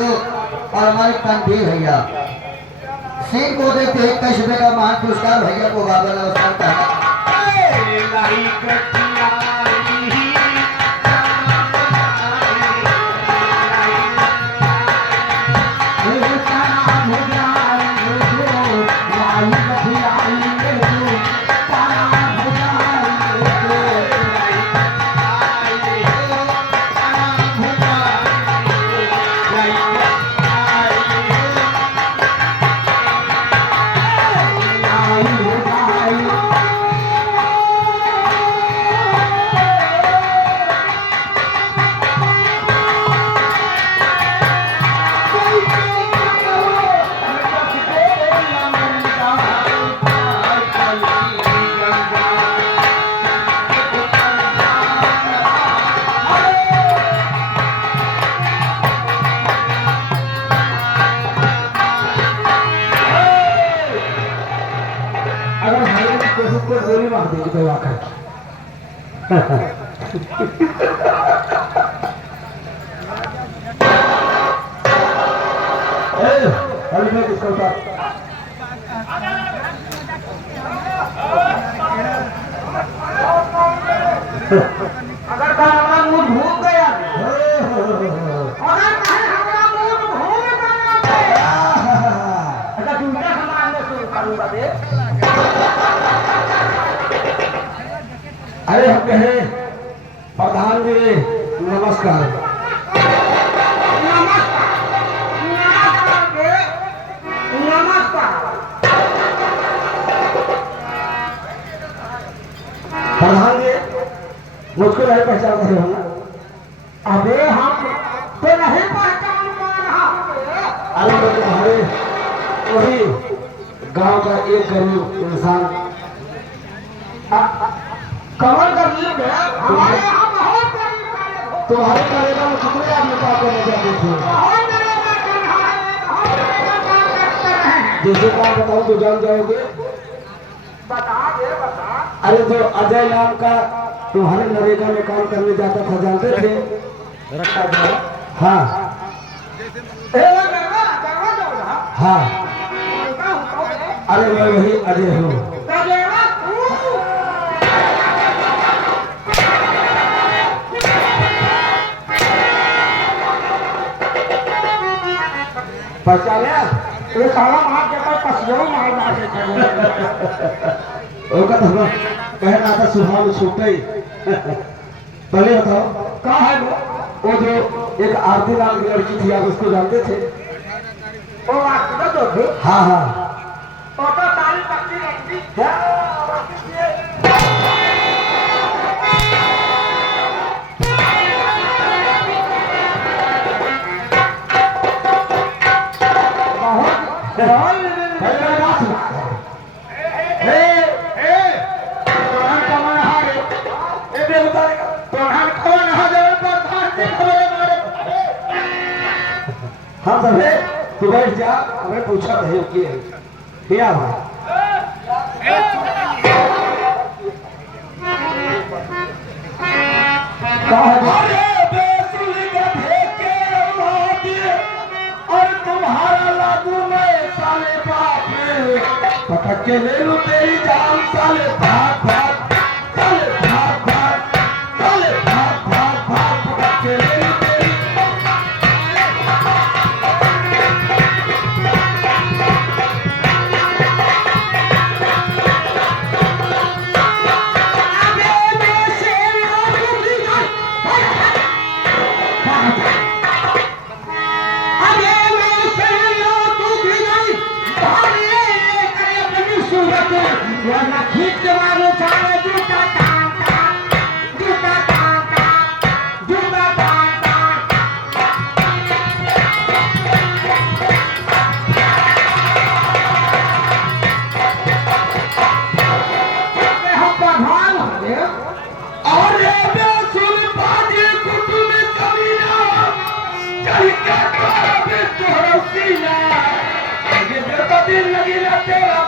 गुरु और हमारे तनवीर भैया सिंह को देते हैं 21 रुपए का महान पुरस्कार भैया को बाबा नमस्कार करना। गोली मार देगी तो आकर अभी मैं किसको अगर हमारा मूड भूल गया अगर दूसरा समाज शुरू करूंगा दे। अरे हम कहे प्रधान जी नमस्कार। प्रधान जी मुझको नहीं पहचान रहे हो ना? अबे हम तो नहीं पहचान पा रहा हूँ। अरे तो तुम्हारे वही गांव का एक गरीब इंसान कमर गरीब है। हमारे यहाँ बहुत गरीब तुम्हारे करेगा में कितने आदमी का करने जाते थे। जैसे काम बताऊँ तो जान जाओगे। बता दे बता। अरे जो अजय नाम का तुम्हारे नरेगा में काम करने जाता था जानते थे? रखा गया। हाँ हाँ अरे मैं वही अजय हूँ। पहचाने ये सारा मार के पास पसियों मार मारे थे ओका तो कहना था सुबह में सोते पहले बताओ कहाँ है वो जो एक आरती नाम की लड़की थी आप उसको जानते थे? वो आरती तो थी। हाँ हाँ तो सारी पक्की लड़की हाँ सब है तू बैठ जा। हमें पूछा नहीं किया भाई और तुम्हारा लागू में साले बाप पटक के ले लू तेरी जान साले भाग भाग साले भाग भाग साले भाग भाग भाग पटक के ले लू तेरी। वरना खींच के मारो सारे जूता टांटा जूता टांटा जूता टांटा। हम प्रधान होंगे और ये बेसुर बाजी कुतुब कमीना चल के तोरा भी तोरा सीना ये बेटा दिन लगी ना तेरा